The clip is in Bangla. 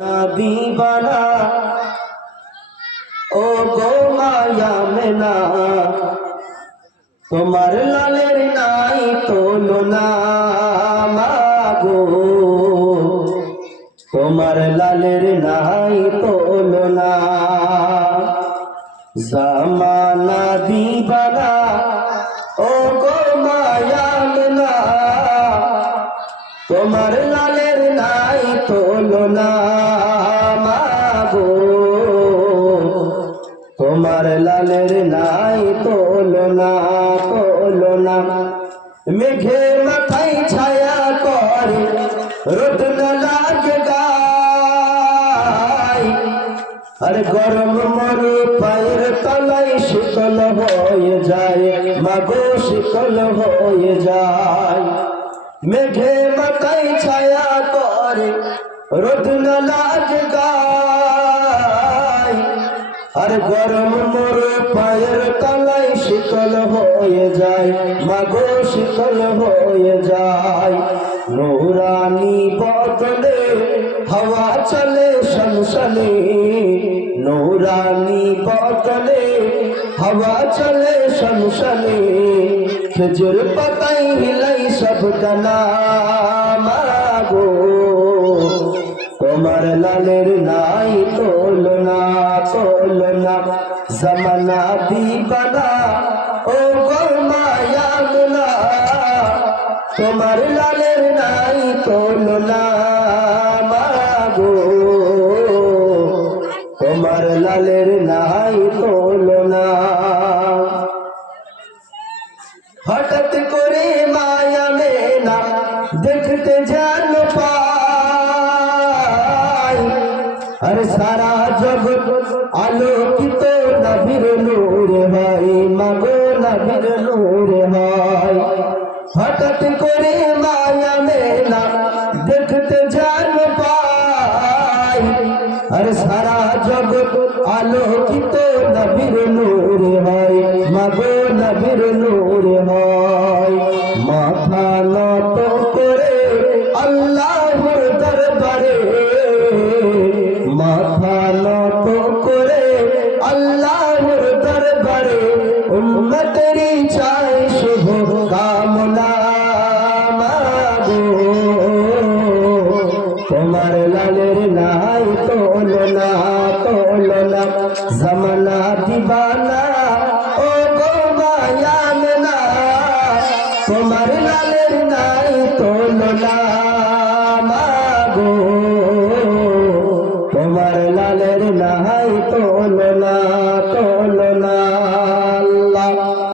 दीवाना ओ गो माया मेना তোমার লালের নাই তুলনা মাগো তোমার লালের নাই তুলনা জামানা দিবানা ও গো মায়া মেনা তোমার লালের নাই তুলনা মাগো তোমার লালের নাই তুলনা তুলনা মেঘে মাথায় ছায়া করে রোদ না লাগে গায় আর গরম মরু পায়ের তলায় শীতল হয়ে যায় মাগো শীতল হয়ে যায় মেঘে মাথায় ছায়া করে রোদ না লাগে গায় আর গরম মরু পায়ের তলায় শীতল হয়ে যায় মাগো শীতল হয়ে যায় নুরানি বদলে হাওয়া চলে সংসলে নুরানি বদলে হাওয়া চলে সংসলে খেজুর পাতাই হিলাই সব দানা মাগো তোমার লালের নাই তুলনা তুলনা জামানা দিবানা ও গো মায়া মেনা তোমার লালের নাই তুলনা মাগো তোমার লালের নাই তুলনা হঠাৎ করে মায়া মেনা দেখতে যেন পাই আর সারা জগৎ আলোকিত নবীর নূর হয় মাগো নবীর নূর হয় হঠাৎ করে মায়া মেনা দেখতে যেন পাই আর সারা জগৎ আলোকিত নবীর নূর হয় মাগো নবীর নূর হয় মাথা নত করে আল্লাহর দরবারে মাথা নত করে আল্লাহর দরবারে উম্মতেরই চাই শুভ কামনা মাগো তোমার লালের নাই তুলনা তুলনা জামানা দিবানা ও গো মায়া মেনা তোমার লালের নাই তুলনা মাগো তোমার লালের নাই তুলনা।